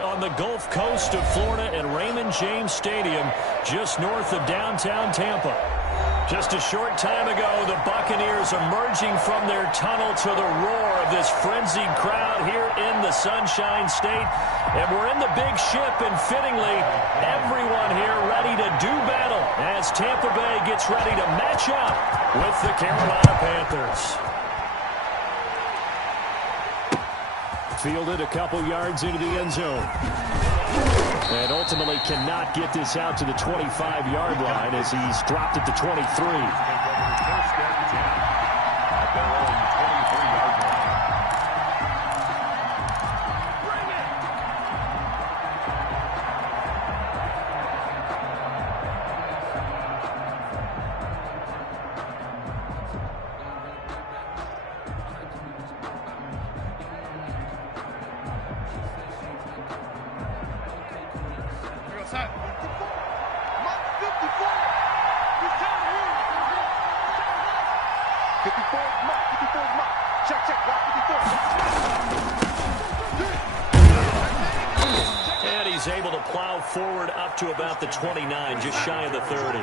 on the Gulf Coast of Florida at Raymond James Stadium, just north of downtown Tampa. Just a short time ago, the Buccaneers emerging from their tunnel to the roar of this frenzied crowd here in the Sunshine State. And we're in the big ship, and fittingly, everyone here ready to do battle as Tampa Bay gets ready to match up with the Carolina Panthers. Fielded a couple yards into the end zone. And ultimately cannot get this out to the 25-yard line as he's dropped it to 23. First down 10 at their own 23-yard line. Able to plow forward up to about the 29, just shy of the 30.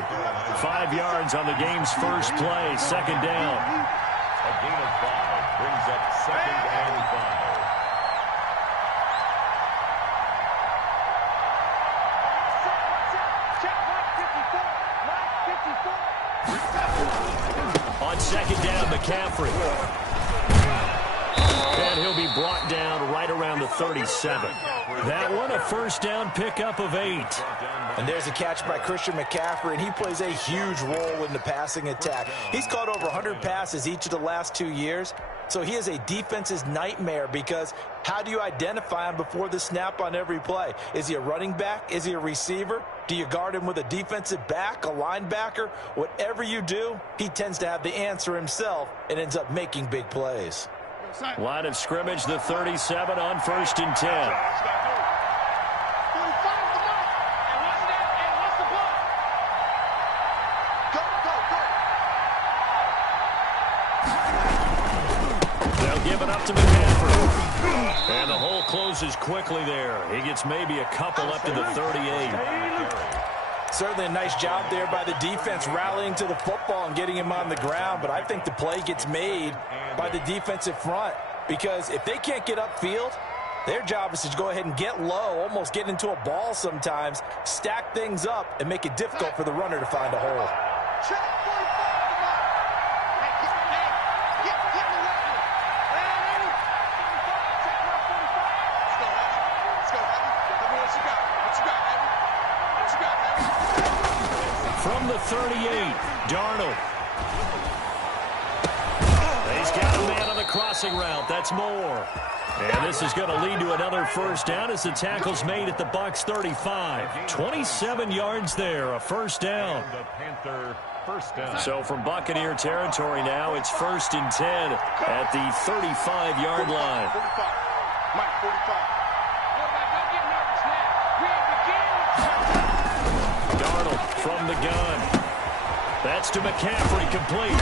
5 yards on the game's first play, second down. A gain of 5 brings up second and 5. On second down, McCaffrey. And he'll be brought down right around the 37. That one a first down pickup of 8. And there's a catch by Christian McCaffrey, and he plays a huge role in the passing attack. He's caught over 100 passes each of the last 2 years, so he is a defense's nightmare because how do you identify him before the snap on every play? Is he a running back? Is he a receiver? Do you guard him with a defensive back, a linebacker? Whatever you do, he tends to have the answer himself and ends up making big plays. Line of scrimmage, the 37 on first and 10. They'll give it up to McCaffrey. And the hole closes quickly there. He gets maybe a couple up to the 38. Certainly a nice job there by the defense rallying to the football and getting him on the ground, but I think the play gets made by the defensive front because if they can't get upfield, their job is to go ahead and get low, almost get into a ball sometimes, stack things up, and make it difficult for the runner to find a hole. From the 38, Darnold. He's got a man on the crossing route. That's Moore. And this is going to lead to another first down as the tackle's made at the Bucks 35. 27 yards there, a first down. So from Buccaneer territory now, it's first and 10 at the 35-yard line. Darnold from the gun. That's to McCaffrey, complete.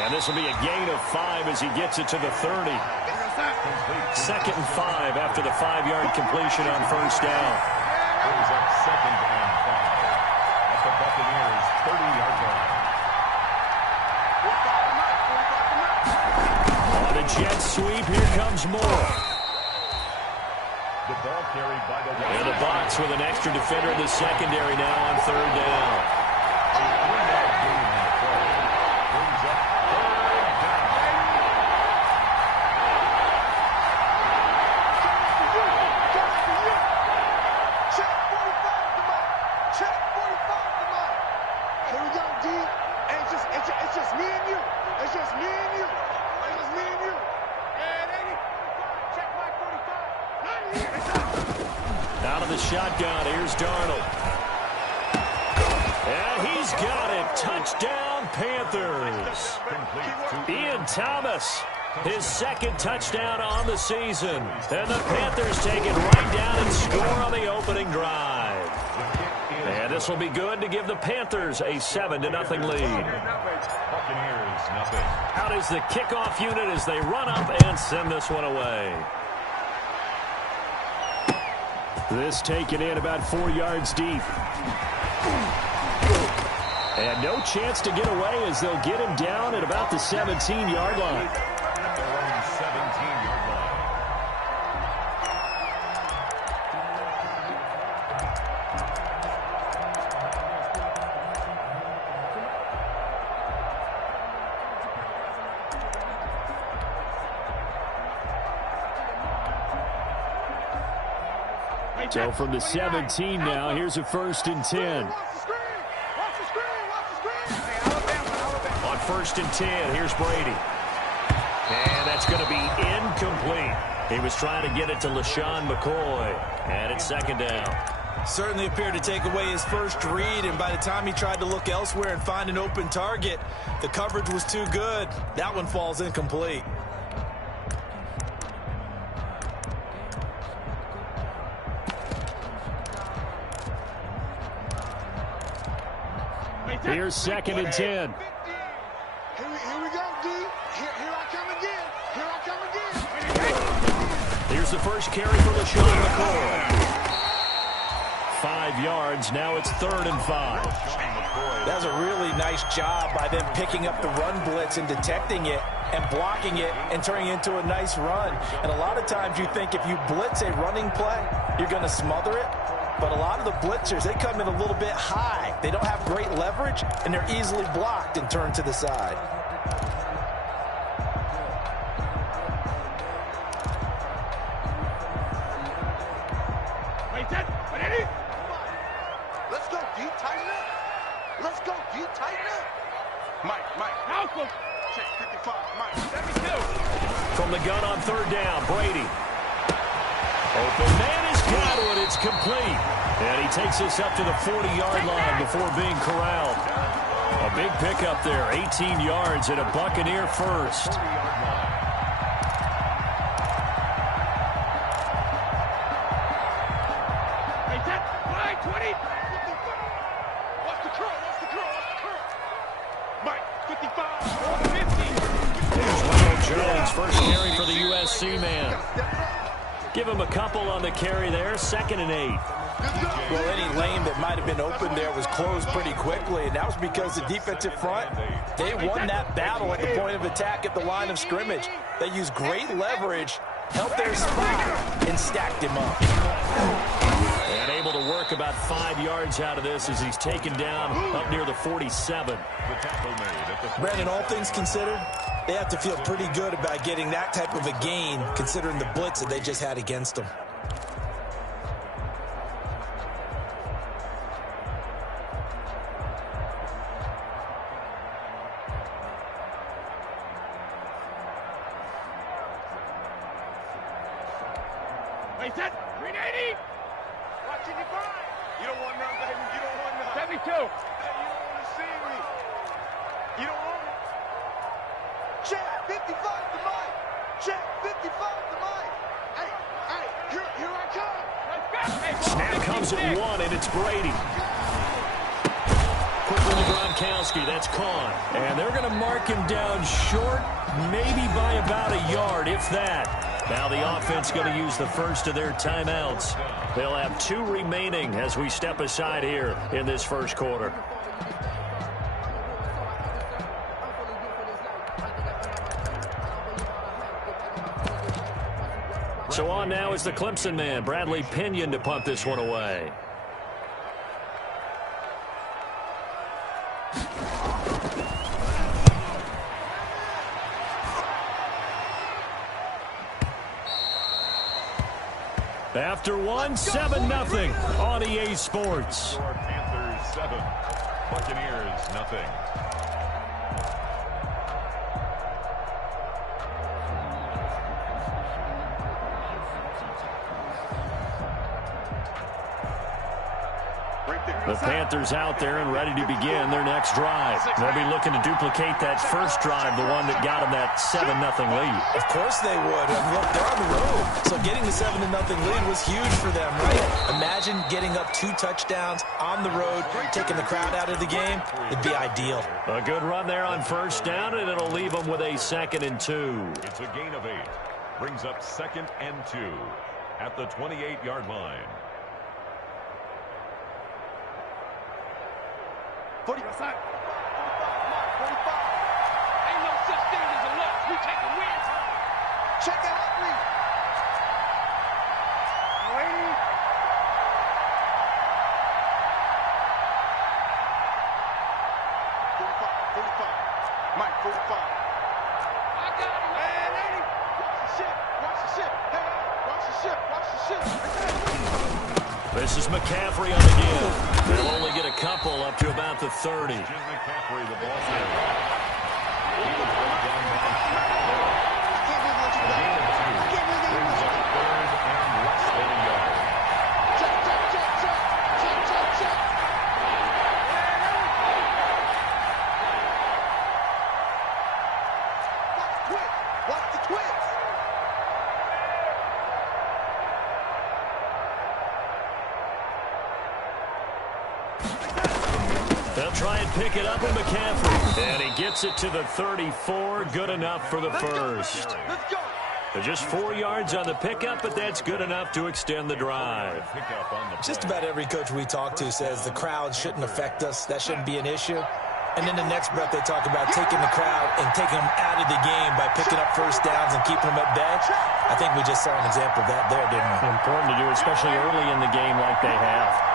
And this will be a gain of 5 as he gets it to the 30. Second and 5 after the 5-yard completion on first down. Brings up second and 5 at the Buccaneers' 30-yard line. On the jet sweep, here comes Moore. The ball carried by the and the Bucks with an extra defender in the secondary now on third down. Shotgun, here's Darnold. And he's got it. Touchdown, Panthers. Ian Thomas, his second touchdown on the season. And the Panthers take it right down and score on the opening drive. And this will be good to give the Panthers a 7-0 lead. Out is the kickoff unit as they run up and send this one away. This taken in about 4 yards deep. And no chance to get away as they'll get him down at about the 17-yard line. So from the 17 now, here's a 1st and 10. On 1st and 10, here's Brady. And that's going to be incomplete. He was trying to get it to LaShawn McCoy. And it's 2nd down. Certainly appeared to take away his first read, and by the time he tried to look elsewhere and find an open target, the coverage was too good. That one falls incomplete. Here's 2nd and 10. Here we go, D. Here I come again. Here I come again. Here's the first carry for LaShawn McCoy. 5 yards. Now it's 3rd and 5. That was a really nice job by them picking up the run blitz and detecting it and blocking it and turning it into a nice run. And a lot of times you think if you blitz a running play, you're going to smother it. But a lot of the blitzers, they come in a little bit high. They don't have great leverage, and they're easily blocked and turned to the side. Let's go, D. Tighten up. Let's go, D. Tighten up. Mike. Malcolm. Check 55. Mike. 72. From the gun on 3rd down, Brady. Open man has got it. It's complete. And he takes us up to the 40-yard line before being corralled. A big pickup there, 18 yards and a Buccaneer first. First carry for the USC man. Give him a couple on the carry there. 2nd and 8. Well, any lane that might have been open there was closed pretty quickly, and that was because the defensive front, they won that battle at the point of attack at the line of scrimmage. They used great leverage, held their spot, and stacked him up. And able to work about 5 yards out of this as he's taken down up near the 47. Brandon, all things considered, they have to feel pretty good about getting that type of a gain, considering the blitz that they just had against them. Wait, that 380. Watching you grind. You don't want none, baby. You don't want none. 72. Hey, you don't want to see me. You don't want it. Check 55 to Mike. Check 55 to Mike. Hey, here I come. Let's go. Hey, snap comes at 1, and it's Brady. Quickly to Gronkowski. That's caught. And they're going to mark him down short, maybe by about a yard, if that. Now the offense going to use the first of their timeouts. They'll have 2 remaining as we step aside here in this first quarter. So on now is the Clemson man, Bradley Pinion, to punt this one away. After 1, 7-0 on EA Sports. Panthers 7, Buccaneers nothing. The Panthers out there and ready to begin their next drive. They'll be looking to duplicate that first drive, the one that got them that 7-0 lead. Of course they would. Look, they're on the road, so getting the 7-0 lead was huge for them, right? Imagine getting up 2 touchdowns on the road, taking the crowd out of the game. It'd be ideal. A good run there on first down, and it'll leave them with a 2nd and 2. It's a gain of 8. Brings up 2nd and 2. at the 28-yard line. 40. 45. Ain't no such thing as a loss. We take a win. Check it out, please. 45. Mike, 45. I got it, man. 80. Watch the ship. Watch the ship. Hey, watch the ship. Watch the ship. This is McCaffrey on the give. They'll only get a couple up to about the 30. McCaffrey, the ball They'll try and pick it up with McCaffrey. And he gets it to the 34. Good enough for the first. They're just 4 yards on the pickup, but that's good enough to extend the drive. Just about every coach we talk to says the crowd shouldn't affect us. That shouldn't be an issue. And then the next breath they talk about taking the crowd and taking them out of the game by picking up first downs and keeping them at bay. I think we just saw an example of that there, didn't we? Important to do, especially early in the game like they have.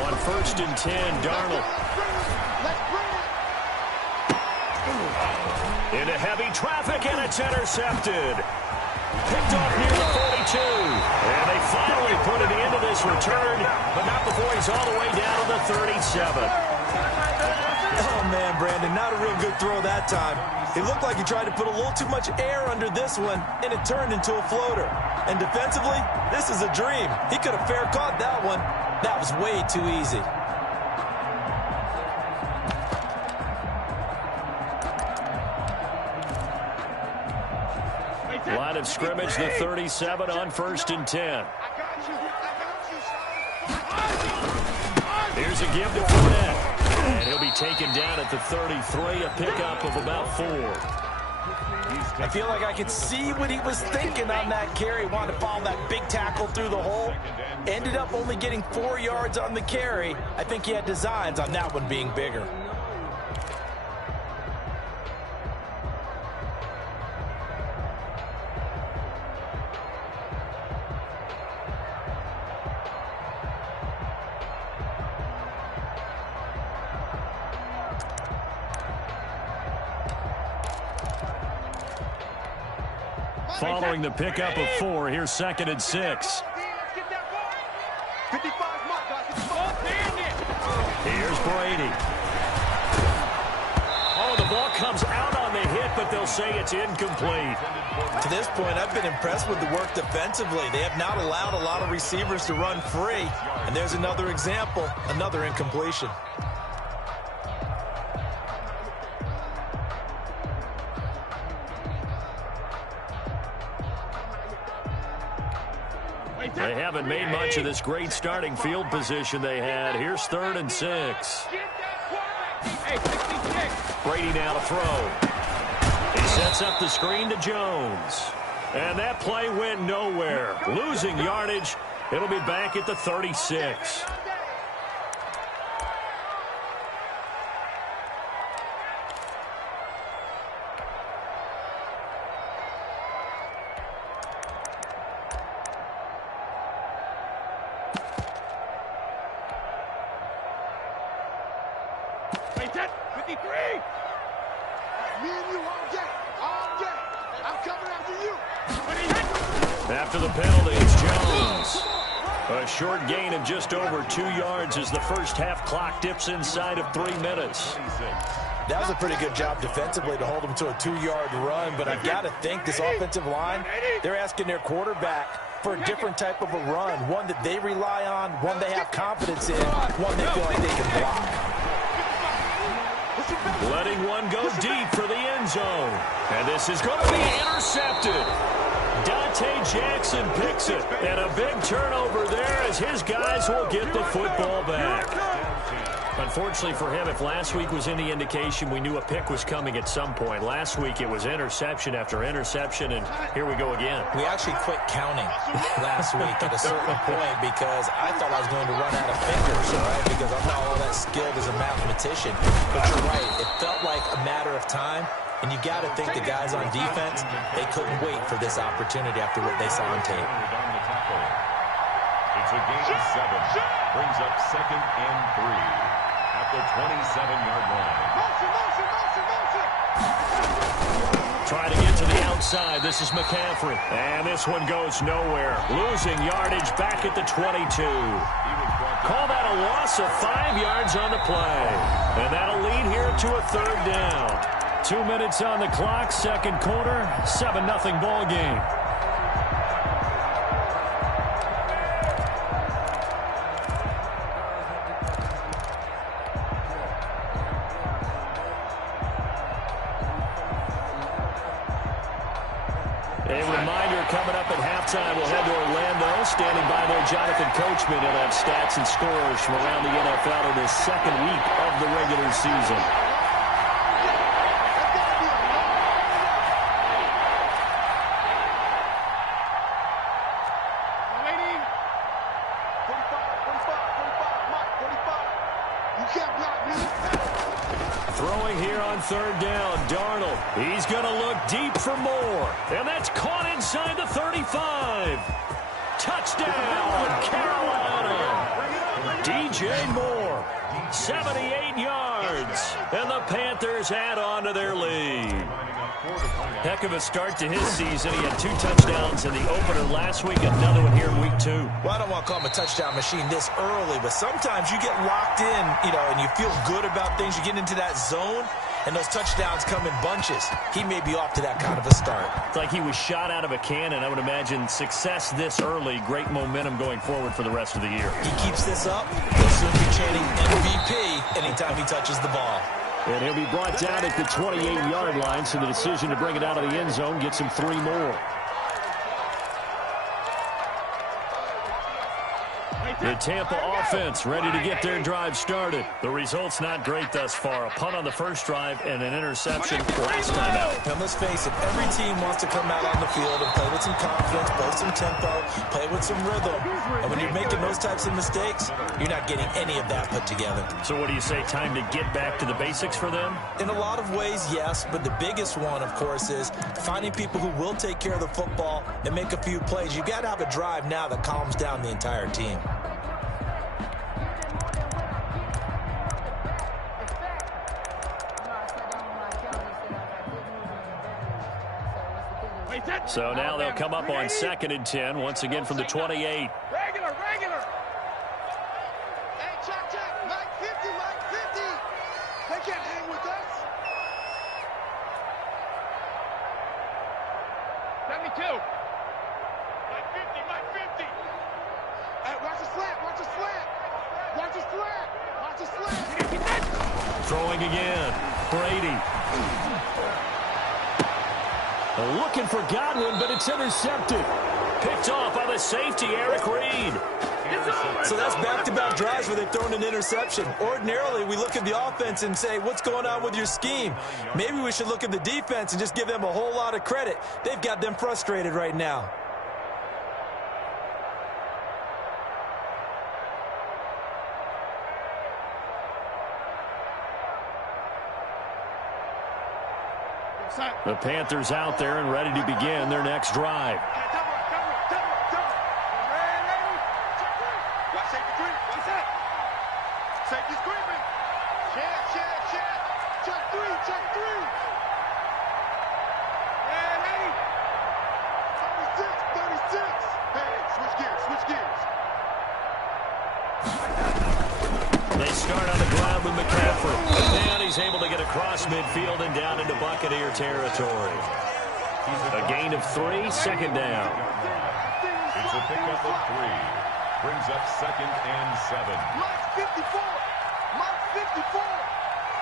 On 1st and 10, Darnold. Into heavy traffic, and it's intercepted. Picked off near the 42. And they finally put an end to this return, but not before he's all the way down to the 37. Oh, man, Brandon, not a real good throw that time. It looked like he tried to put a little too much air under this one, and it turned into a floater. And defensively, this is a dream. He could have fair caught that one. That was way too easy. Line of scrimmage, the 37 on 1st and 10. Here's a give to Fournette. And he'll be taken down at the 33, a pickup of about 4. I feel like I could see what he was thinking on that carry. Wanted to follow that big tackle through the hole. Ended up only getting 4 yards on the carry. I think he had designs on that one being bigger. Following the pickup of 4, here's 2nd and 6. Here's Brady. Oh, the ball comes out on the hit, but they'll say it's incomplete. To this point, I've been impressed with the work defensively. They have not allowed a lot of receivers to run free. And there's another example, another incompletion. They haven't made much of this great starting field position they had. Here's 3rd and 6. Brady now to throw. He sets up the screen to Jones. And that play went nowhere. Losing yardage. It'll be back at the 36. After the penalty, it's Jones. A short gain of just over 2 yards as the first half clock dips inside of 3 minutes. That was a pretty good job defensively to hold him to a 2-yard run, but I've got to think this offensive line, they're asking their quarterback for a different type of a run, one that they rely on, one they have confidence in, one they feel like they can block. Letting one go deep for the end zone. And this is going to be intercepted. Jackson picks it, and a big turnover there as his guys will get the football back. Unfortunately for him, if last week was any indication, we knew a pick was coming at some point. Last week it was interception after interception, and here we go again. We actually quit counting last week at a certain point because I thought I was going to run out of fingers, right? Because I'm not all that skilled as a mathematician. But you're right, it felt like a matter of time. And you got to think the guys on defense, they couldn't wait for this opportunity after what they saw on tape. It's a gain of 7. Brings up 2nd and 3 at the 27-yard line. Trying to get to the outside. This is McCaffrey. And this one goes nowhere. Losing yardage back at the 22. Call that a loss of 5 yards on the play. And that'll lead here to a 3rd down. 2 minutes on the clock, second quarter, 7-0 ball game. A reminder coming up at halftime, we'll head to Orlando. Standing by there, Jonathan Coachman. He'll have stats and scores from around the NFL in his 2nd week of the regular season. Throwing here on 3rd down, Darnold. He's going to look deep for more. And that's caught inside the 35. Touchdown, Carolina. DJ Moore, 78 yards. And the Panthers add on to their lead. Heck of a start to his season. He had 2 touchdowns in the opener last week, another one here in week 2. Well, I don't want to call him a touchdown machine this early, but sometimes you get locked in, and you feel good about things. You get into that zone, and those touchdowns come in bunches. He may be off to that kind of a start. It's like he was shot out of a cannon. I would imagine success this early, great momentum going forward for the rest of the year. He keeps this up, he'll soon be chanting MVP anytime he touches the ball. And he'll be brought down at the 28-yard line, so the decision to bring it out of the end zone gets him 3 more. The Tampa offense ready to get their drive started. The result's not great thus far. A punt on the first drive and an interception last time out. And let's face it, every team wants to come out on the field and play with some confidence, build some tempo, play with some rhythm. And when you're making those types of mistakes, you're not getting any of that put together. So what do you say, time to get back to the basics for them? In a lot of ways, yes, but the biggest one, of course, is finding people who will take care of the football and make a few plays. You got to have a drive now that calms down the entire team. So now they'll come up on 2nd and 10, once again from the 28. Regular. Hey, check. Mike 50. They can't hang with us. 72. Mike 50. Hey, watch the slant. Throwing again. Brady. Looking for Godwin, but it's intercepted. Picked off by the safety, Yr1. So that's back-to-back drives where they've thrown an interception. Ordinarily, we look at the offense and say, what's going on with your scheme? Maybe we should look at the defense and just give them a whole lot of credit. They've got them frustrated right now. The Panthers out there and ready to begin their next drive. Safety screaming. Check three. And 36. Hey, switch gears. They start on the ground with McCaffrey. And he's able to get across midfield and down into Buccaneer territory. A gain of 3, 2nd down. It's a pickup of 3. Brings up 2nd and 7. Mike 54.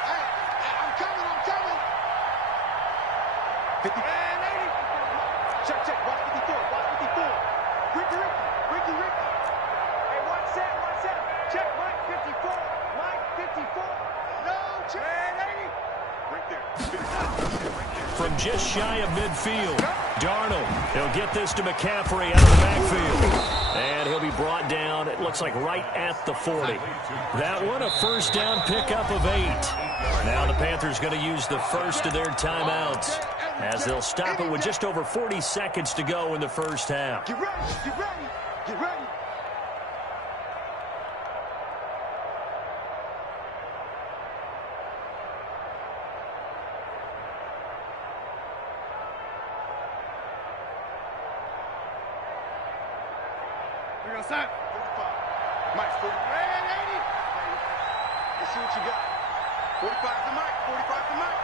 Hey, I'm coming. 50. And 80. Check, check. Watch 54. Watch 54. Ricky. Hey, one set. Check, Mike 54. Mike 54. No, check. Right there. From just shy of midfield, Darnold. He'll get this to McCaffrey out of the backfield. And he'll be brought down, it looks like right at the 40. That one, a first down pickup of 8. Now the Panthers going to use the first of their timeouts, as they'll stop it with just over 40 seconds to go in the first half. Get ready. We're going to start. 45. Mike, 40. 80. Let's see what you got. 45 to Mike. 45 to Mike.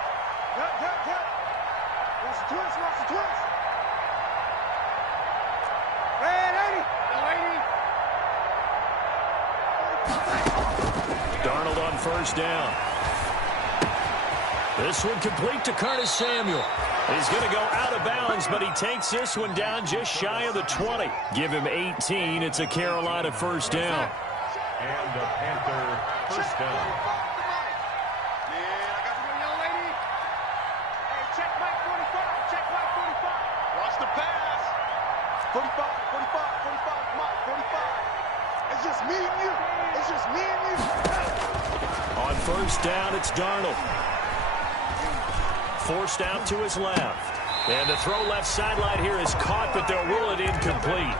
Cut. Watch the twist. Red 80. Darnold on first down. This one complete to Curtis Samuel. He's going to go out of bounds, but he takes this one down just shy of the 20. Give him 18. It's a Carolina first down. And the Panther first down. Yeah, I got you, young lady. Hey, check Mike 45. Check Mike 45. Watch the pass. 45, Mike, 45. It's just me and you. On first down, it's Darnold. Forced out to his left. And the throw left sideline here is caught, but they'll rule it incomplete.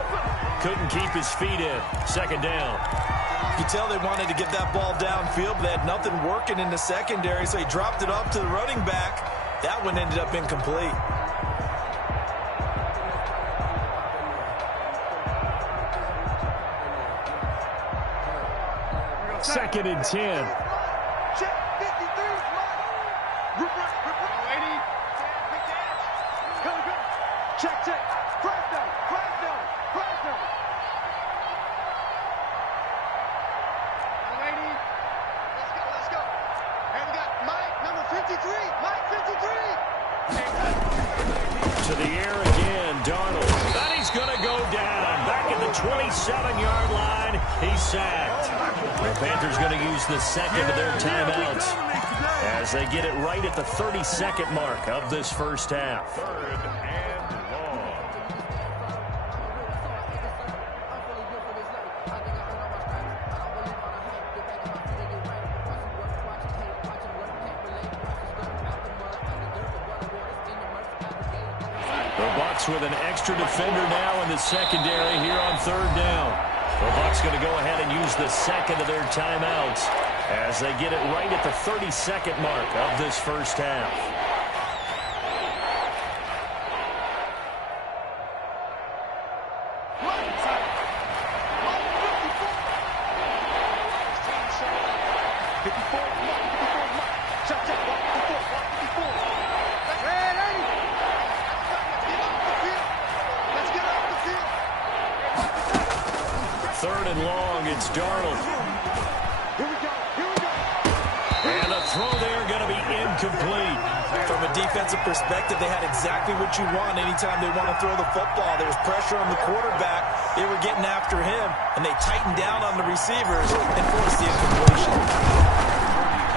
Couldn't keep his feet in. Second down. You can tell they wanted to get that ball downfield, but they had nothing working in the secondary, so he dropped it off to the running back. That one ended up incomplete. Second and 10. Check 53. Rip right. 80. Go. Check. First down. Lady. Let's go. And we got Mike, number 53. Mike 53. To the air again, Darnold. And he's going to go down. Back at the 27-yard line. He's sacked. The Panthers going to use the second of their timeouts as they get it right at the 32nd mark of this first half. Third and long. The Bucks with an extra defender now in the secondary here on third down. The Bucks going to go ahead and use the second of their timeouts as they get it right at the 32nd mark of this first half. Third and long, it's Darnold. Here we go. And the throw there going to be incomplete. From a defensive perspective, they had exactly what you want anytime they want to throw the football. There was pressure on the quarterback. They were getting after him, and they tightened down on the receivers and forced the incompletion.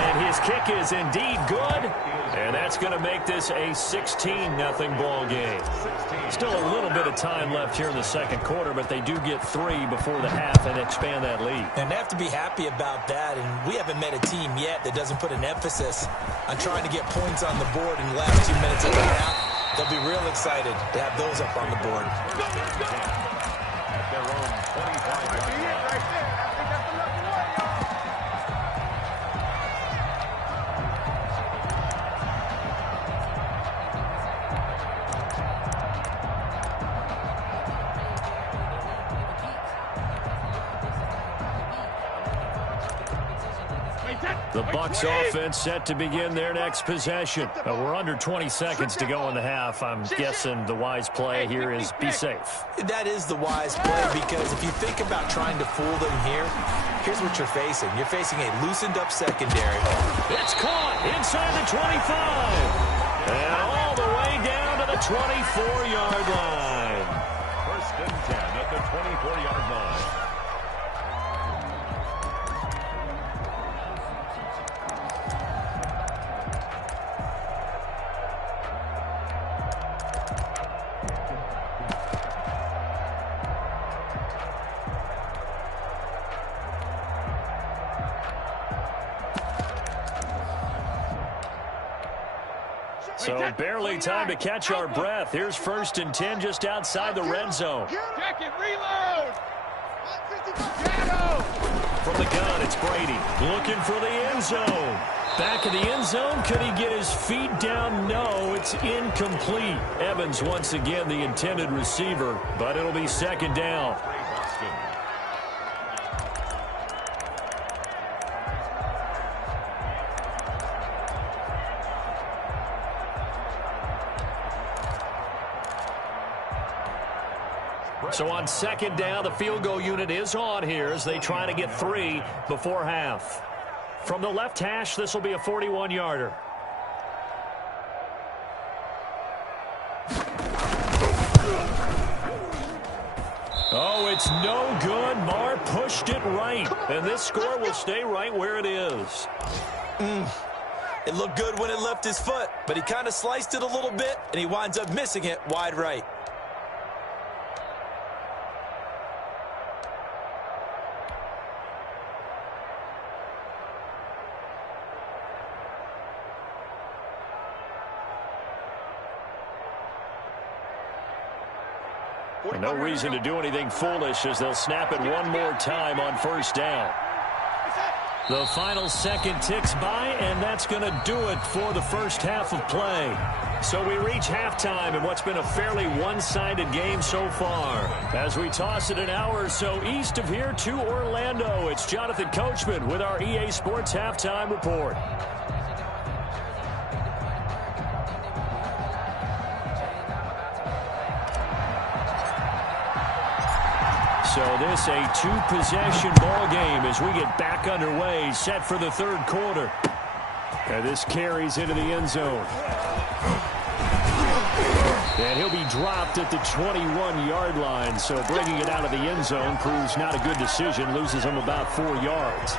And his kick is indeed good. And that's going to make this a 16-0 ball game. Still a little bit of time left here in the second quarter, but they do get 3 before the half and expand that lead. And they have to be happy about that, and we haven't met a team yet that doesn't put an emphasis on trying to get points on the board in the last 2 minutes of the half. They'll be real excited to have those up on the board. At their own 25-yard line. Right there. I think that's the lucky one, y'all. The Bucks offense set to begin their next possession. We're under 20 seconds to go in the half. I'm guessing the wise play here is be safe. That is the wise play, because if you think about trying to fool them here, here's what you're facing. You're facing a loosened-up secondary. It's caught inside the 25. And all the way down to the 24-yard line. 1st and 10 at the 24-yard line. So barely time to catch our breath. Here's 1st and 10 just outside the red zone. Check it, reload. From the gun, it's Brady looking for the end zone. Back in the end zone, could he get his feet down? No, it's incomplete. Evans once again the intended receiver, but it'll be 2nd down. So on 2nd down, the field goal unit is on here as they try to get 3 before half. From the left hash, this will be a 41-yarder. Oh, it's no good. Marr pushed it right, and this score will stay right where it is. It looked good when it left his foot, but he kind of sliced it a little bit, and he winds up missing it wide right. No reason to do anything foolish as they'll snap it one more time on 1st down. The final second ticks by, and that's going to do it for the first half of play. So we reach halftime in what's been a fairly one-sided game so far. As we toss it an hour or so east of here to Orlando, it's Jonathan Coachman with our EA Sports Halftime Report. So this a 2-possession ball game as we get back underway, set for the 3rd quarter. And this carries into the end zone. And he'll be dropped at the 21-yard line. So bringing it out of the end zone proves not a good decision. Loses him about 4 yards.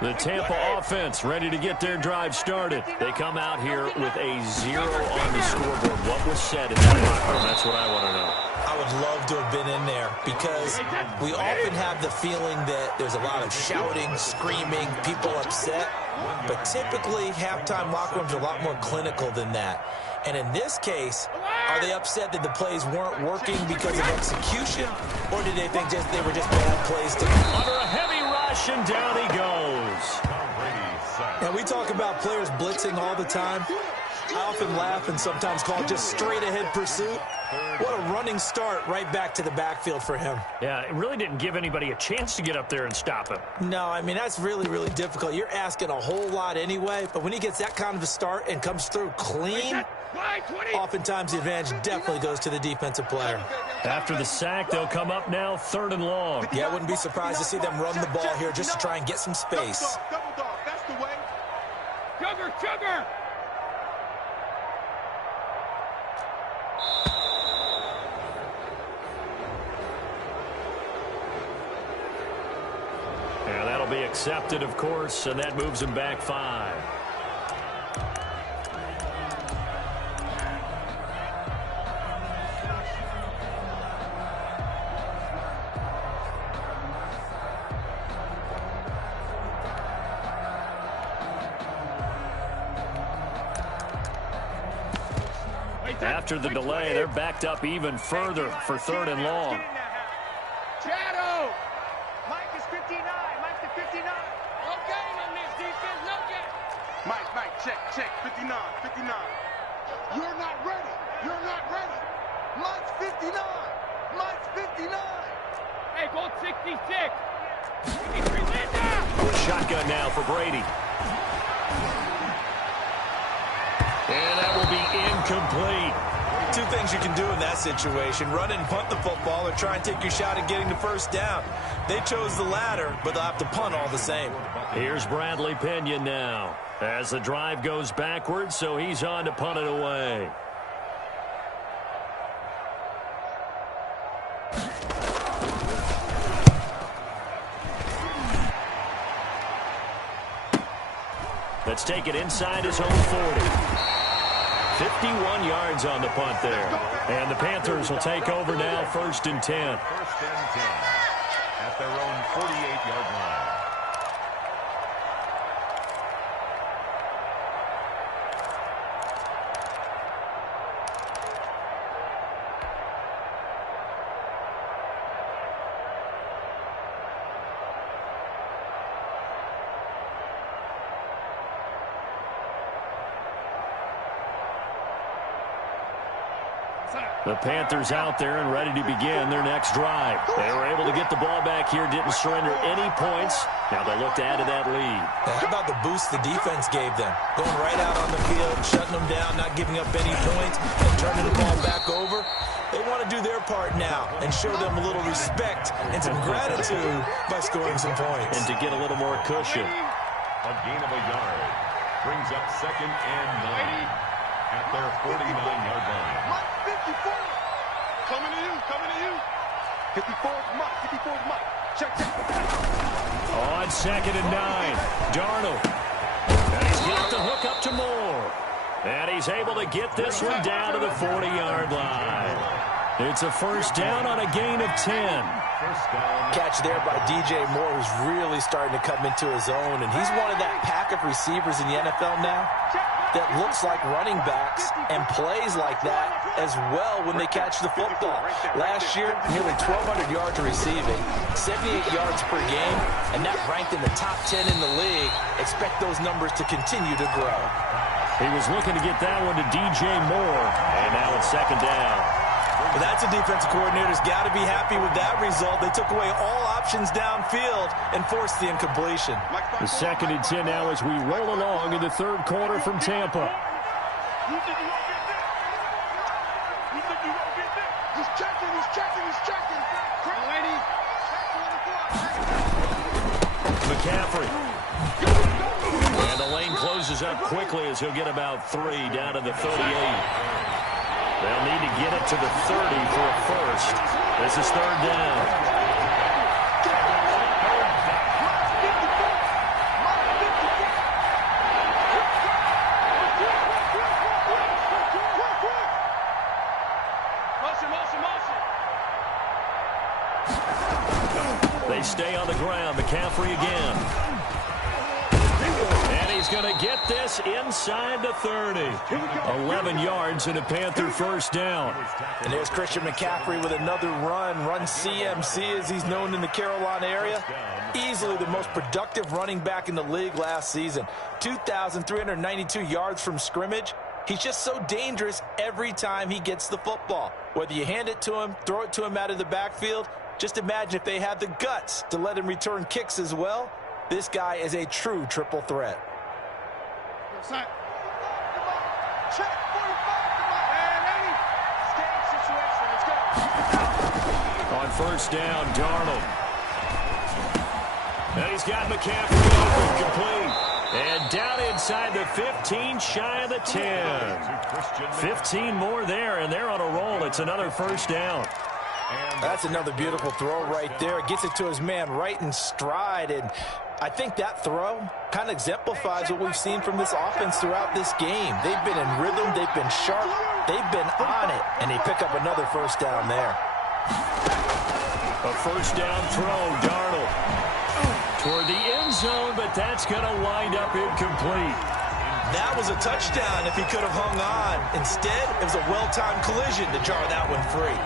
The Tampa offense ready to get their drive started. They come out here with a 0 on the scoreboard. What was said in that locker room? That's what I want to know. I would love to have been in there because we often have the feeling that there's a lot of shouting, screaming, people upset. But typically, halftime locker rooms are a lot more clinical than that. And in this case, are they upset that the plays weren't working because of execution? Or did they think they were just bad plays to under a heavy rush, and down he goes. Now, we talk about players blitzing all the time. I often laugh and sometimes call it just straight-ahead pursuit. What a running start right back to the backfield for him. Yeah, it really didn't give anybody a chance to get up there and stop him. No, I mean, that's really, really difficult. You're asking a whole lot anyway, but when he gets that kind of a start and comes through clean, oftentimes the advantage definitely goes to the defensive player. After the sack, they'll come up now 3rd and long. Yeah, I wouldn't be surprised to see them run the ball here just to try and get some space. Double dog, that's the way. Chugger! And that'll be accepted, of course, and that moves him back 5. After the delay, they're backed up even further for 3rd and long. Shadow! Mike is 59. Mike to 59. No gain on this defense. No gain. Mike, check. 59. You're not ready. Mike's 59. Mike's 59. Hey, go 66. Shotgun now for Brady. complete. Two things you can do in that situation: run and punt the football, or try and take your shot at getting the first down. They chose the latter, but they'll have to punt all the same. Here's Bradley Pinion now as the drive goes backwards, so he's on to punt it away. Let's take it inside his own 40. 51 yards on the punt there. And the Panthers will take over now, 1st and 10. 1st and 10 at their own 48-yard line. The Panthers out there and ready to begin their next drive. They were able to get the ball back here, didn't surrender any points. Now they look to add to that lead. How about the boost the defense gave them? Going right out on the field, shutting them down, not giving up any points, and turning the ball back over. They want to do their part now and show them a little respect and some gratitude by scoring some points. And to get a little more cushion. A gain of a yard brings up 2nd and 9 at their 49-yard line. 54. Coming to you, coming to you. 54's Mike, 54's Mike. Check. On 2nd and 9, Darnold. And he's got the hook up to Moore. And he's able to get this one down to the 40-yard line. It's a first down on a gain of 10. Catch there by DJ Moore, who's really starting to come into his own. And he's one of that pack of receivers in the NFL now that looks like running backs and plays like that as well when they catch the football. Last year, nearly 1,200 yards receiving, 78 yards per game, and that ranked in the top 10 in the league. Expect those numbers to continue to grow. He was looking to get that one to DJ Moore, and now it's 2nd down. Well, that's a defense coordinator's got to be happy with that result. They took away all options downfield and forced the incompletion. The 2nd and 10 now as we roll along in the 3rd quarter from Tampa. He's checking. McCaffrey. And the lane closes up quickly as he'll get about 3 down to the 38. They'll need to get it to the 30 for a first. This is 3rd down. They stay on the ground. McCaffrey again. And he's going to get this inside the 30. 11 yards and a Panther first down. And there's Christian McCaffrey with another run CMC as he's known in the Carolina area. Easily the most productive running back in the league last season. 2,392 yards from scrimmage. He's just so dangerous every time he gets the football. Whether you hand it to him, throw it to him out of the backfield, just imagine if they had the guts to let him return kicks as well. This guy is a true triple threat. Check 45. On first down, Darnold. And he's got McCaffrey open, complete. And down inside the 15, shy of the 10. 15 more there, and they're on a roll. It's another first down. That's another beautiful throw right there. Gets it to his man right in stride. And I think that throw kind of exemplifies what we've seen from this offense throughout this game. They've been in rhythm. They've been sharp. They've been on it. And they pick up another first down there. A first down throw, Darnold. Toward the end zone, but that's going to wind up incomplete. That was a touchdown if he could have hung on. Instead, it was a well-timed collision to jar that one free.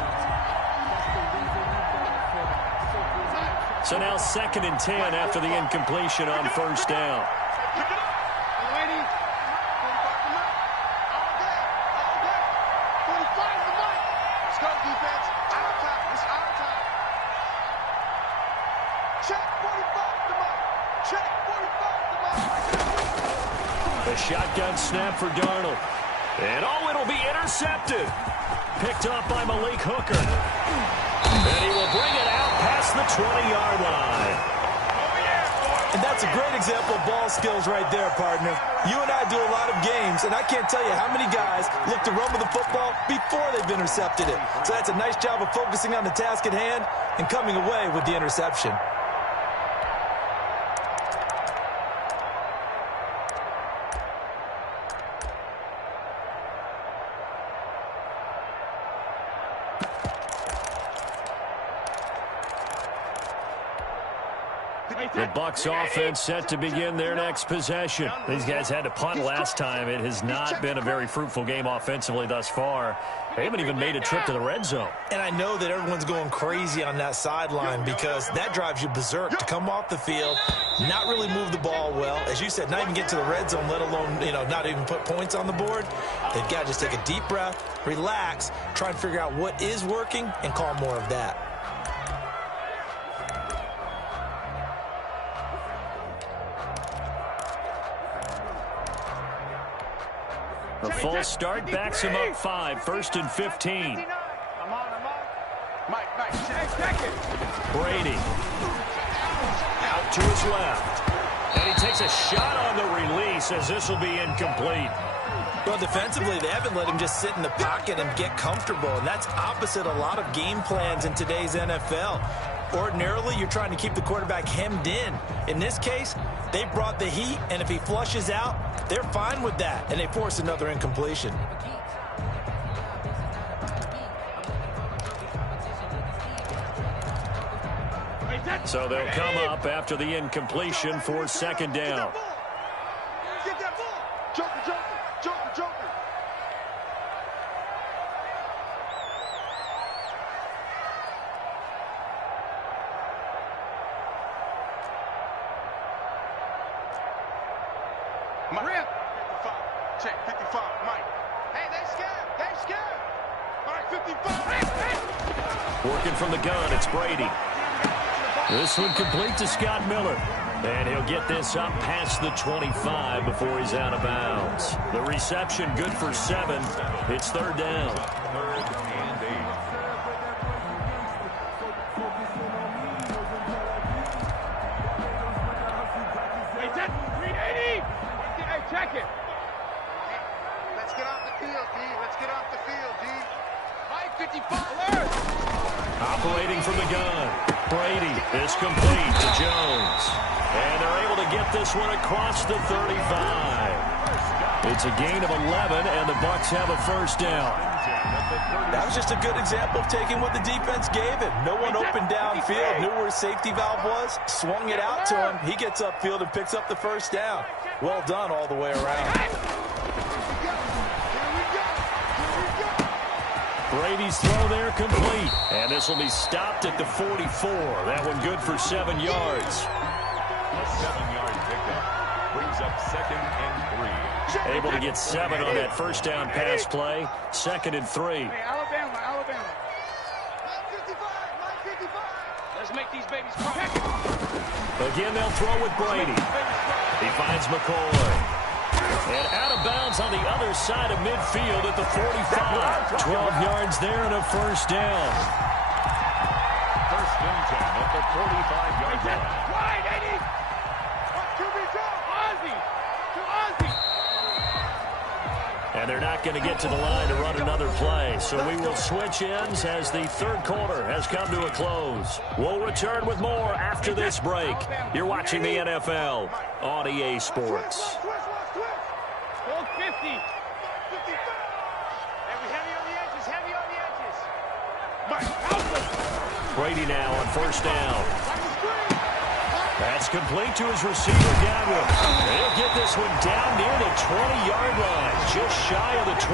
So now 2nd and 10 after the incompletion on first down. A shotgun snap for Darnold. And oh, it'll be intercepted. Picked up by Malik Hooker. And he will bring it out past the 20-yard line. And that's a great example of ball skills right there, partner. You and I do a lot of games, and I can't tell you how many guys look to run with the football before they've intercepted it. So that's a nice job of focusing on the task at hand and coming away with the interception. The Bucks offense set to begin their next possession. These guys had to punt last time. It has not been a very fruitful game offensively thus far. They haven't even made a trip to the red zone. And I know that everyone's going crazy on that sideline because that drives you berserk to come off the field, not really move the ball well. As you said, not even get to the red zone, let alone, not even put points on the board. They've got to just take a deep breath, relax, try and figure out what is working and call more of that. The full start backs him up 5, 1st and 15. I'm on. Mike, check it. Brady. Out to his left. And he takes a shot on the release as this will be incomplete. Well, defensively, they haven't let him just sit in the pocket and get comfortable, and that's opposite a lot of game plans in today's NFL. Ordinarily, you're trying to keep the quarterback hemmed in. In this case, they brought the heat, and if he flushes out, they're fine with that, and they force another incompletion. So they'll come up after the incompletion for 2nd down. Get that ball. Joker. Rip. 55. Check 55. Mike. Hey, they scared. All right, 55. Working from the gun, it's Brady. This one complete to Scott Miller. And he'll get this up past the 25 before he's out of bounds. The reception good for 7. It's 3rd down. 3rd and 8. Hey, that's 380. Hey, check it. Let's get off the field, D. Let's get off the field, D. Mike, 55. Alert. Operating from the gun. Brady is complete to Jones. And they're able to get this one across the 35. It's a gain of 11, and the Bucks have a 1st down. That was just a good example of taking what the defense gave him. No one open downfield, knew where his safety valve was, swung it out to him. He gets upfield and picks up the 1st down. Well done all the way around. Brady's throw there complete. And this will be stopped at the 44. That one good for 7 yards. A 7-yard pickup brings up 2nd and 3. Able to get 7 on that 1st down pass play. 2nd and 3. Hey, Alabama. Mike 55. Let's make these babies cry. Again, they'll throw with Brady. He finds McCoy. And out of bounds on the other side of midfield at the 45. 12 yards there and a 1st down. 1st and 10 at the 45-yard line. Wide, Eddie. To Ozzy. And they're not going to get to the line to run another play. So we will switch ends as the 3rd quarter has come to a close. We'll return with more after this break. You're watching the NFL on EA Sports. Hold 50. 55. Heavy on the edges. Brady now on 1st down. That's complete to his receiver, Godwin. They'll get this one down near the 20-yard line, just shy of the 20.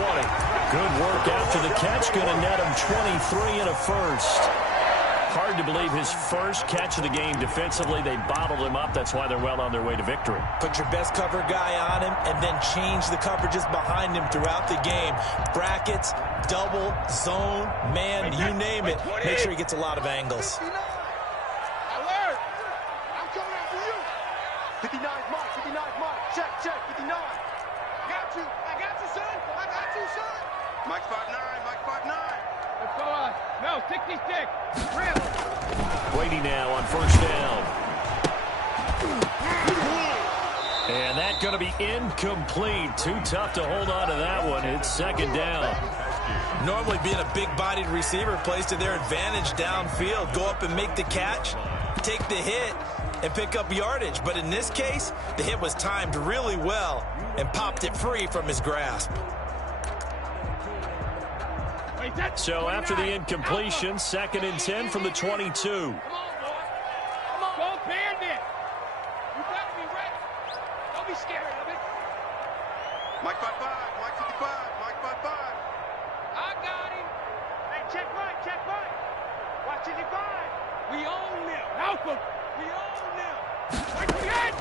Good work after the catch, going to net him 23 and a 1st. Hard to believe his 1st catch of the game defensively. They bottled him up. That's why they're well on their way to victory. Put your best cover guy on him and then change the coverages behind him throughout the game. Brackets, double, zone, man, you name it. Make sure he gets a lot of angles. Alert! I'm coming after you. 59 Mike. Check, 59. I got you, son. Mike 5'9", Mike 5'9". Let's go, no, 66. Rip. Brady now on first down. And that's going to be incomplete. Too tough to hold on to that one. It's second down. Normally being a big-bodied receiver plays to their advantage downfield. Go up and make the catch, take the hit, and pick up yardage. But in this case, the hit was timed really well and popped it free from his grasp. So after the incompletion, 2nd and 10 from the 22. Come on, boy. Come on. Don't bend it. You better be ready. Don't be scared of it. Mike 5'5", Mike 55, Mike 5'5". I got him. Hey, check Mike, check Mike. Watch it, We own them. Help them. We own them. Right to the end.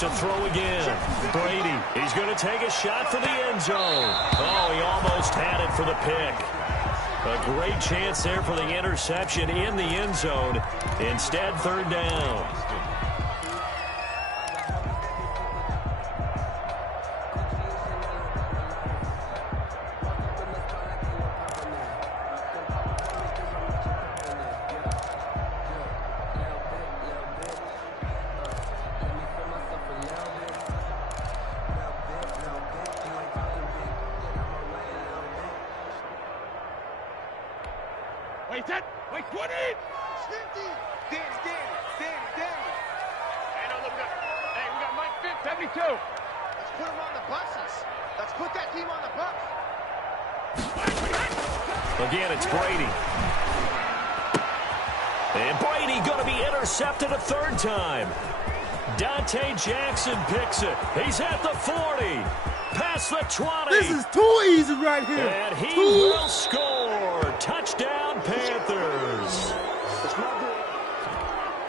To throw again. Brady. He's going to take a shot for the end zone. Oh, he almost had it for the pick. A great chance there for the interception in the end zone. Instead, 3rd down. Wait, that. Wait, put it. Danny. Hey, no, look up. Hey, we got Mike 72. Let's put him on the buses. Let's put that team on the bus. Again, it's Brady. And Brady going to be intercepted a 3rd time. Dante Jackson picks it. He's at the 40. Past the 20. This is too easy right here. And he will score. Touchdown, Panthers.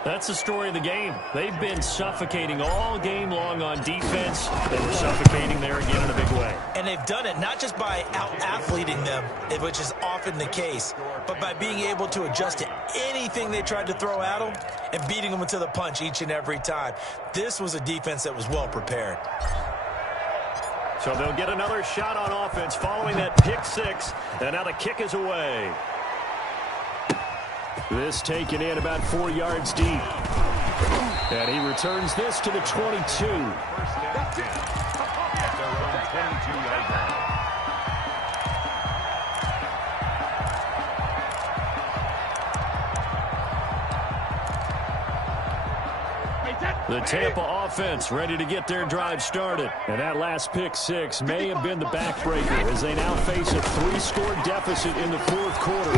That's the story of the game. They've been suffocating all game long on defense. They were suffocating there again in a big way. And they've done it not just by out-athleting them, which is often the case, but by being able to adjust to anything they tried to throw at them and beating them to the punch each and every time. This was a defense that was well prepared. So they'll get another shot on offense following that pick 6. And now the kick is away. This taken in about 4 yards deep. And he returns this to the 22. First down, 10. At their own 22-yard line. The Tampa offense ready to get their drive started. And that last pick 6 may have been the backbreaker as they now face a 3-score deficit in the 4th quarter.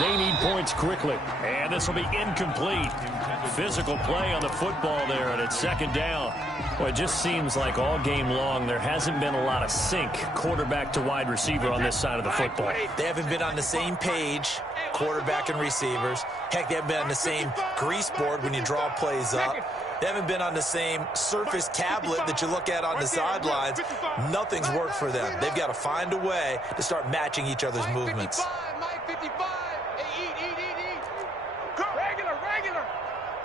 They need points quickly. And this will be incomplete. Physical play on the football there, and it's 2nd down. Well, it just seems like all game long there hasn't been a lot of sync quarterback to wide receiver on this side of the football. They haven't been on the same page, quarterback and receivers. Heck, they haven't been on the same grease board when you draw plays up. They haven't been on the same Surface tablet that you look at on the sidelines. Nothing's worked for them. They've got to find a way to start matching each other's movements. Mike 55. Hey, eat. Regular.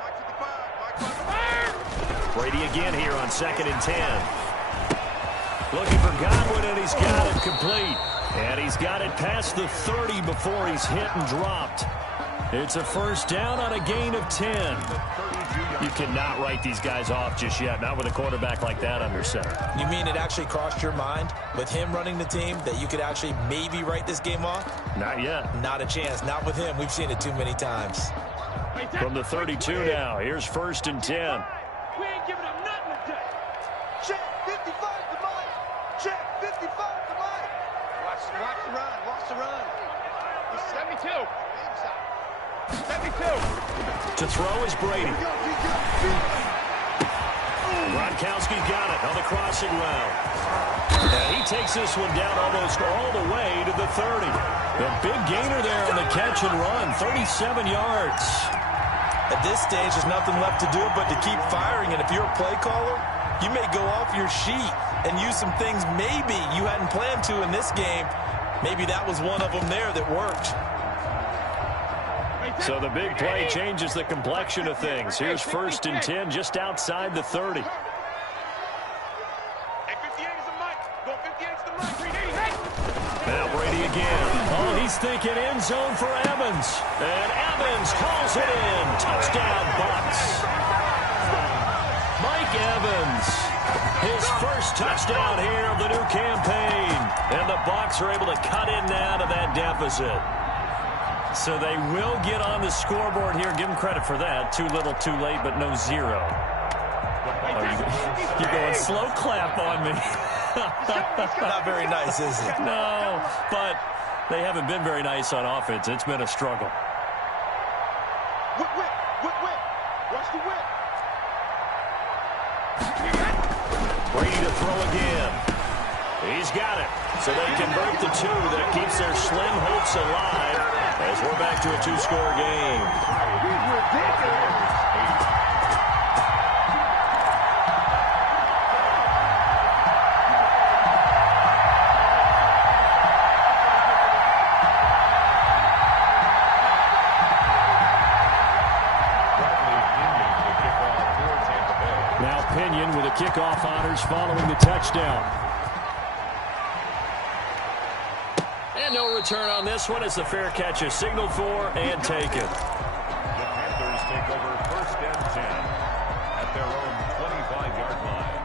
Mike 55, Mike 55. Brady again here on 2nd and 10. Looking for Godwin, and he's got it complete. And he's got it past the 30 before he's hit and dropped. It's a first down on a gain of 10. You cannot write these guys off just yet, not with a quarterback like that under center. You mean it actually crossed your mind with him running the team that you could actually maybe write this game off? Not yet. Not a chance. Not with him. We've seen it too many times. From the 32 now, here's 1st and 10. We ain't giving up nothing today. Check 55 to Mike. Check 55 to Mike. Watch the run. Watch the run. He's 72. 72. To throw is Brady. Gronkowski's got it on the crossing route. And he takes this one down almost all the way to the 30. The big gainer there on the catch and run, 37 yards. At this stage, there's nothing left to do but to keep firing. And if you're a play caller, you may go off your sheet and use some things maybe you hadn't planned to in this game. Maybe that was one of them there that worked. So the big play changes the complexion of things. Here's 1st and 10 just outside the 30. Hey, 58 is the Mike. Go 58 is the Mike. Now Brady again. Oh, he's thinking end zone for Evans. And Evans hauls it in. Touchdown, Bucks. Mike Evans, his first touchdown here of the new campaign. And the Bucks are able to cut in now to that deficit. So they will get on the scoreboard here. Give them credit for that. Too little, too late, but no zero. Oh, you're going slow clap on me. Not very nice, is it? No, but they haven't been very nice on offense. It's been a struggle. Whip, whip, whip, whip. Watch the whip. Brady to throw again. He's got it. So they convert the two that keeps their slim hopes alive as we're back to a two-score game. He's ridiculous. Now Pinion with the kickoff honors following the touchdown. And no return on this one. It's a fair catch is signaled for and taken. The Panthers take over 1st and 10 at their own 25-yard line.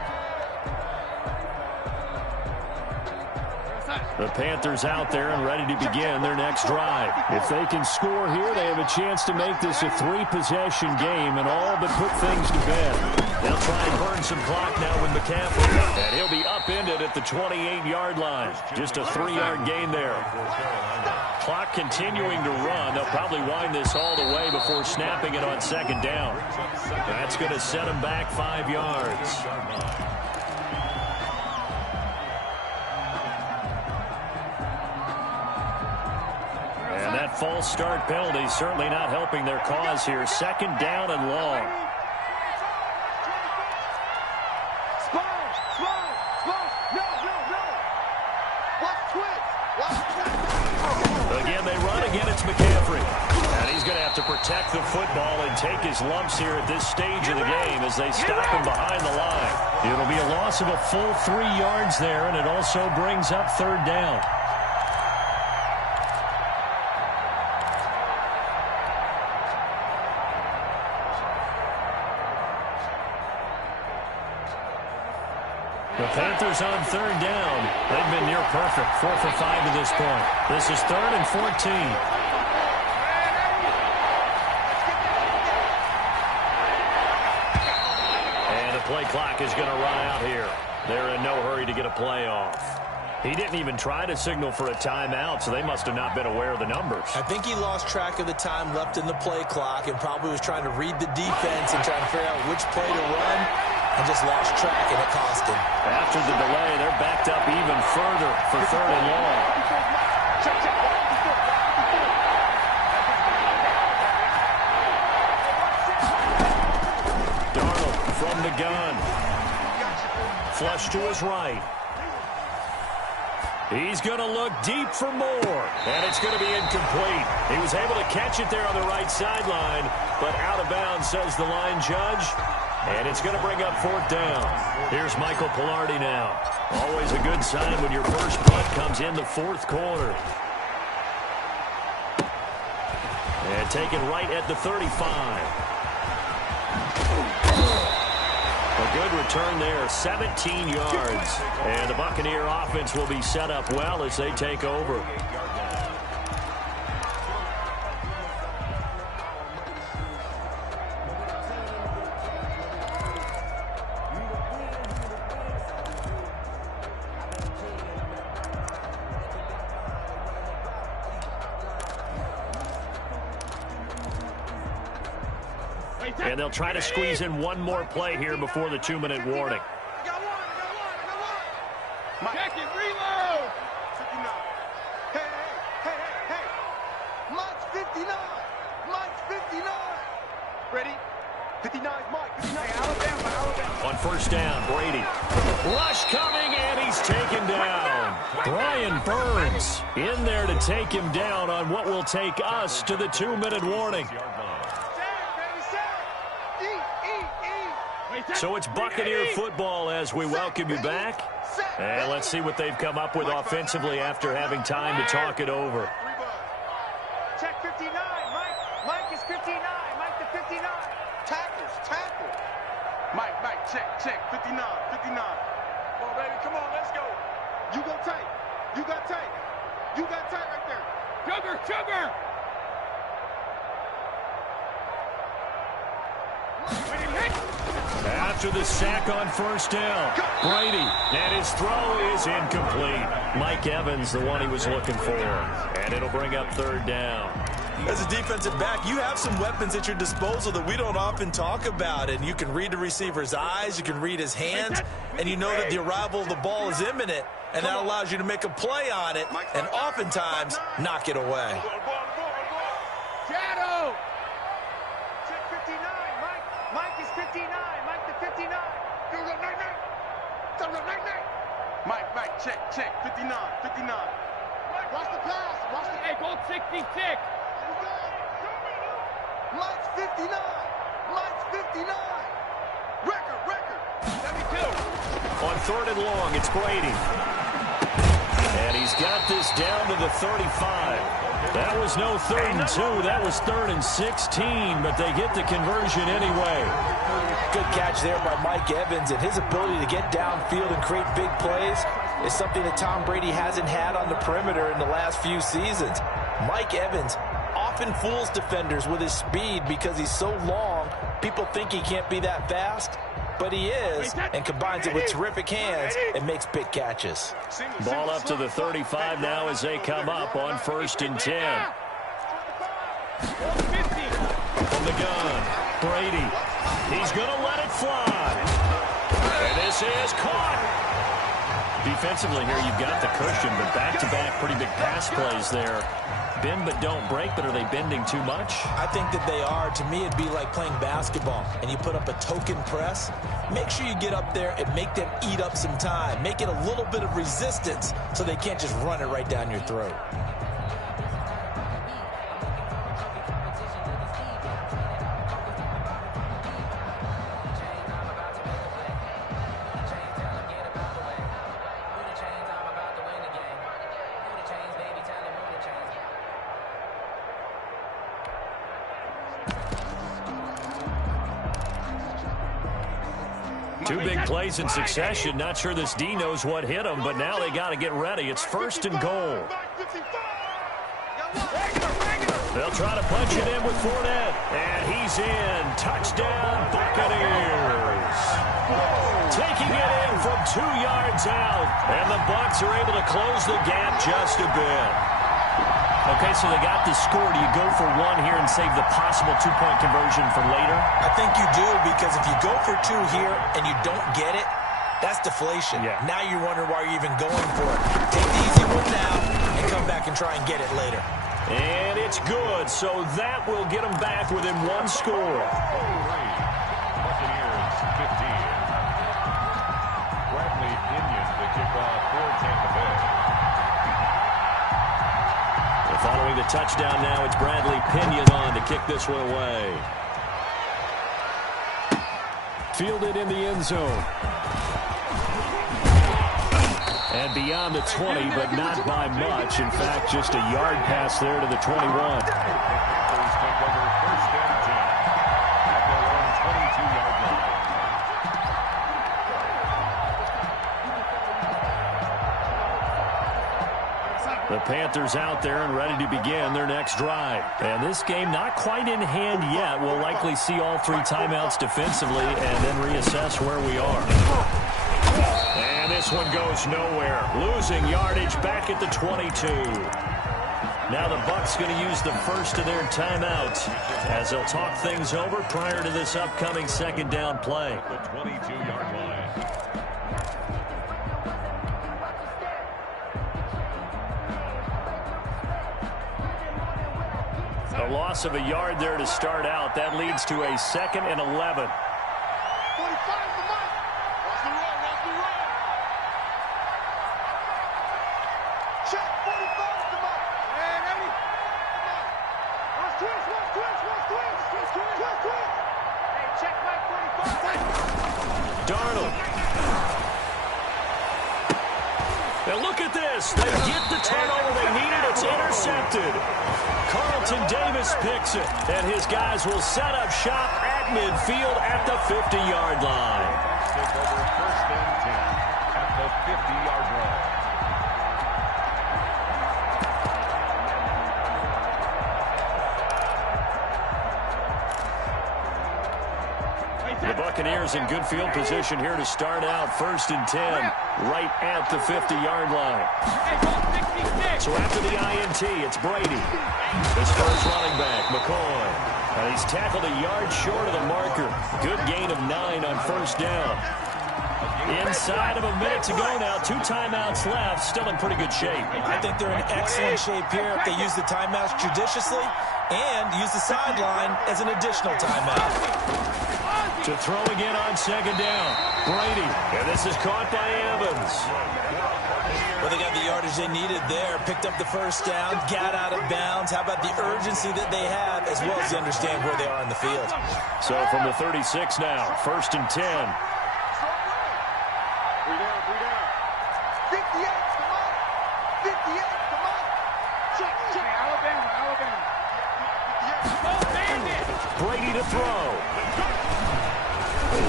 The Panthers out there and ready to begin their next drive. If they can score here, they have a chance to make this a 3-possession game and all but put things to bed. They'll try and burn some clock now with McCaffrey. And he'll be upended at the 28-yard line. Just a 3-yard gain there. Clock continuing to run. They'll probably wind this all the way before snapping it on 2nd down. That's going to set them back 5 yards. And that false start penalty certainly not helping their cause here. 2nd down and long. Again, they run. Again, it's McCaffrey. And he's going to have to protect the football and take his lumps here at this stage of the game as they stop him behind the line. It'll be a loss of a full 3 yards there, and it also brings up 3rd down. The Panthers on 3rd down. They've been near perfect. 4 for 5 to this point. This is 3rd and 14. And the play clock is going to run out here. They're in no hurry to get a play off. He didn't even try to signal for a timeout, so they must have not been aware of the numbers. I think he lost track of the time left in the play clock and probably was trying to read the defense and trying to figure out which play to run. And just lost track, and it cost him. After the delay, they're backed up even further for 3rd and long. Darnold from the gun. Flush to his right. He's going to look deep for more. And it's going to be incomplete. He was able to catch it there on the right sideline, but out of bounds, says the line judge. And it's going to bring up 4th down. Here's Michael Pilardi now. Always a good sign when your first punt comes in the 4th quarter. And taken right at the 35. A good return there, 17 yards. And the Buccaneer offense will be set up well as they take over. And they'll try to squeeze in one more play here before the 2-minute warning. I got one. Check it, reload. 59. Hey. Mike's 59. Mike's 59. Ready? 59, Mike. 59. Hey, Alabama. On 1st down, Brady. Rush coming, and he's taken down. Brian Burns in there to take him down on what will take us to the 2-minute warning. So it's Buccaneer football as we welcome you back. And let's see what they've come up with offensively after having time to talk it over. Check 59, Mike. Mike is 59. Mike to 59. Tackle. Mike, check, 59. Come on, baby, come on, let's go. You go tight. You got tight right there. Sugar. After the sack on first down, Brady, and his throw is incomplete. Mike Evans, the one he was looking for, and it'll bring up third down. As a defensive back, you have some weapons at your disposal that we don't often talk about, and you can read the receiver's eyes, you can read his hands, and you know that the arrival of the ball is imminent, and that allows you to make a play on it, and oftentimes knock it away. Shadow. Check 59, Mike. Mike is 59. Mike to 59. Mike, check, 59. Watch the pass. Hey, gold 66. Mike's 59. Record. 72. On third and long, it's Brady. And he's got this down to the 35. That was no 3rd and 2. That was 3rd and 16, but they get the conversion anyway. Good catch there by Mike Evans, and his ability to get downfield and create big plays is something that Tom Brady hasn't had on the perimeter in the last few seasons. Mike Evans often fools defenders with his speed because he's so long. People think he can't be that fast, but he is, and combines it with terrific hands and makes big catches. Ball up to the 35 now as they come up on 1st and 10. From the gun, Brady. He's going to let it fly. And this is caught. Defensively here, you've got the cushion, but back-to-back pretty big pass plays there. Bend but don't break, but are they bending too much? I think that they are. To me, it'd be like playing basketball, and you put up a token press. Make sure you get up there and make them eat up some time. Make it a little bit of resistance so they can't just run it right down your throat. Two big plays in succession. Not sure this D knows what hit him, but now they got to get ready. It's 1st and goal. They'll try to punch it in with Fournette, and he's in. Touchdown, Buccaneers. Taking it in from 2 yards out, and the Bucks are able to close the gap just a bit. Okay, so they got the score. Do you go for one here and save the possible 2-point conversion for later? I think you do, because if you go for 2 here and you don't get it, that's deflation. Yeah. Now you wonder why you're even going for it. Take the easy one now and come back and try and get it later. And it's good, so that will get them back within 1 score. Buccaneers 15. Bradley Pinion, the kickoff for Tampa Bay. Following the touchdown now, it's Bradley Pinion on to kick this one away. Fielded in the end zone. And beyond the 20, but not by much. In fact, just a yard pass there to the 21. Panthers take over 1st and 10 at their own 22-yard line. The Panthers out there and ready to begin their next drive. And this game not quite in hand yet. We'll likely see all 3 timeouts defensively and then reassess where we are. And this one goes nowhere. Losing yardage back at the 22. Now the Bucks going to use the first of their timeouts as they'll talk things over prior to this upcoming 2nd down play. The 22-yard line. A loss of a yard there to start out. That leads to a 2nd and 11. 45 to Mike. Watch the run. Check 45 to Mike. And Eddie. Watch twist. Hey, check Mike 45. Darnold. And look at this. They get the turnover they needed. It's intercepted. Carlton Davis picks it. And his guys will set up shop at midfield at the 50-yard line. Take over 1st and 10 at the 50-yard line. The Buccaneers in good field position here to start out 1st and 10 right at the 50-yard line. So after the INT, it's Brady. His first running back, McCoy. He's tackled a yard short of the marker. Good gain of 9 on 1st down. Inside of a minute to go now. 2 timeouts left. Still in pretty good shape. I think they're in excellent shape here if they use the timeouts judiciously and use the sideline as an additional timeout. To throw again on 2nd down. Brady. And this is caught by Evans. Well, they got the yardage they needed there. Picked up the 1st down. Got out of bounds. How about the urgency that they have as well as they understand where they are in the field. So from the 36 now. 1st and 10. 3 down, 3 down. 58, come on. 58, come on. Check. Alabama. Brady to throw.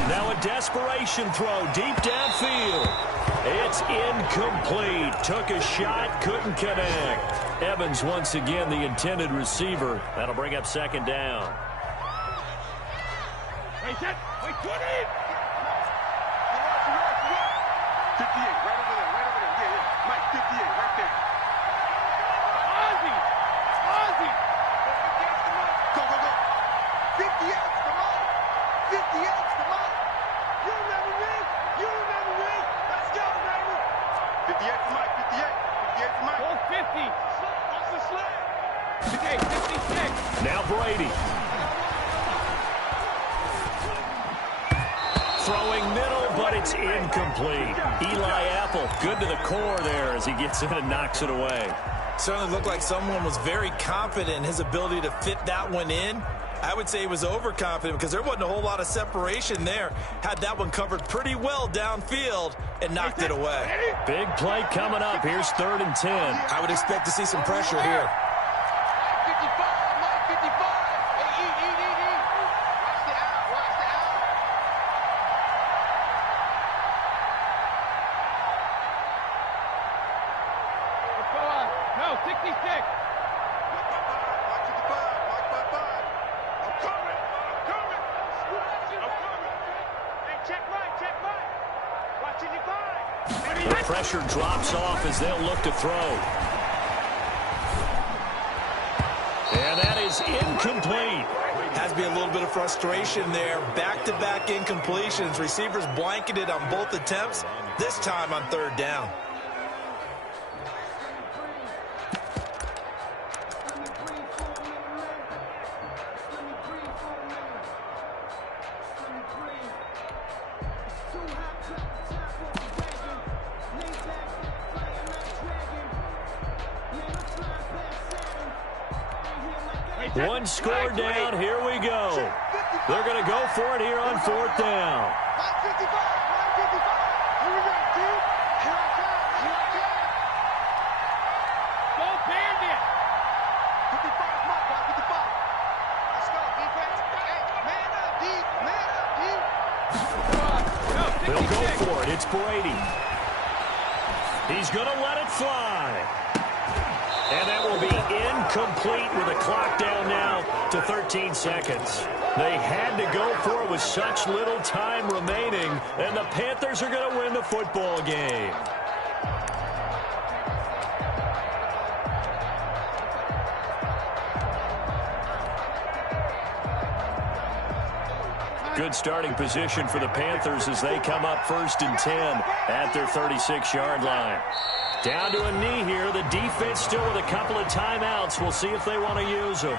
Now a desperation throw deep downfield. It's incomplete. Took a shot, couldn't connect. Evans once again the intended receiver. That'll bring up 2nd down. Wait, 20! 58, right over there. Yeah. Mike, 58, right there. Ozzy! Go. 58, come on. 58, come on. You remember me? Let's go, baby. 58 for Mike, 58. 58 for Mike. Go 50! What's the slam? Okay, 56! Now Brady. Throwing middle, but it's incomplete. Eli Apple, good to the core there as he gets in and knocks it away. Certainly looked like someone was very confident in his ability to fit that one in. I would say he was overconfident because there wasn't a whole lot of separation there. Had that one covered pretty well downfield and knocked it away. Big play coming up. Here's 3rd and 10. I would expect to see some pressure here. 55, Mike, 55. Hey, eat. Watch the out. Let's go on. No, 66! Mike 55. I'm coming. Hey, check right. Watching you five. The pressure drops off as they'll look to throw. And that is incomplete. Has to be a little bit of frustration there. Back-to-back incompletions. Receivers blanketed on both attempts, this time on 3rd down. One score down. Here we go. They're going to go for it here on 4th down. Mike 55. Here we go, dude. Here I come. Go Bandit! 55, Mike, 55. Let's go, defense. Hey, man up, D. No, They'll go 66! for it. It's Brady. He's going to let it fly. And that will be incomplete with the clock down now to 13 seconds. They had to go for it with such little time remaining, and the Panthers are going to win the football game. Good starting position for the Panthers as they come up 1st and 10 at their 36-yard line. Down to a knee here. The defense still with a couple of timeouts. We'll see if they want to use them.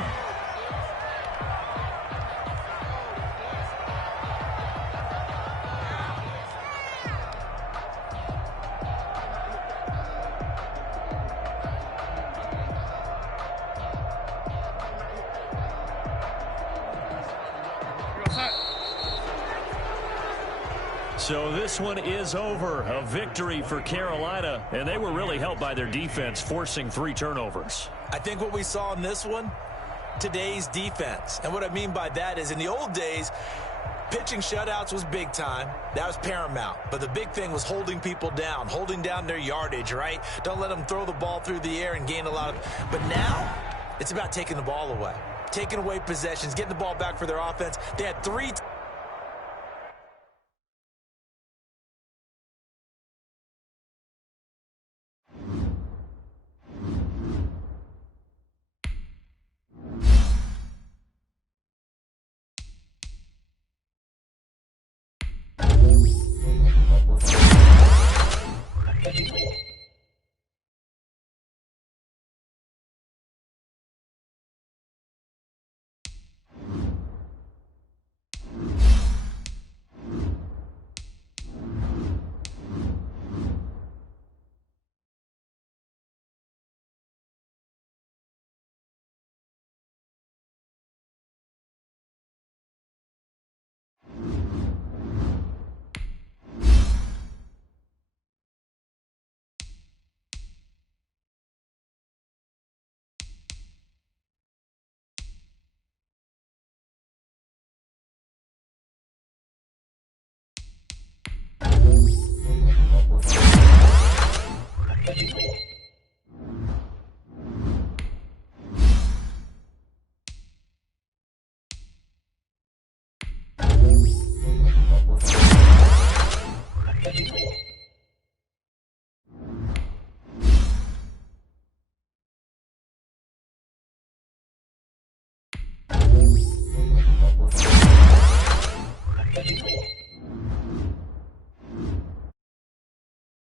So this one is over. A victory for Carolina, and they were really helped by their defense, forcing 3 turnovers. I think what we saw in this one, today's defense. And what I mean by that is in the old days, pitching shutouts was big time. That was paramount. But the big thing was holding people down, holding down their yardage, right? Don't let them throw the ball through the air and gain a lot of... But now, it's about taking the ball away. Taking away possessions, getting the ball back for their offense. They had 3...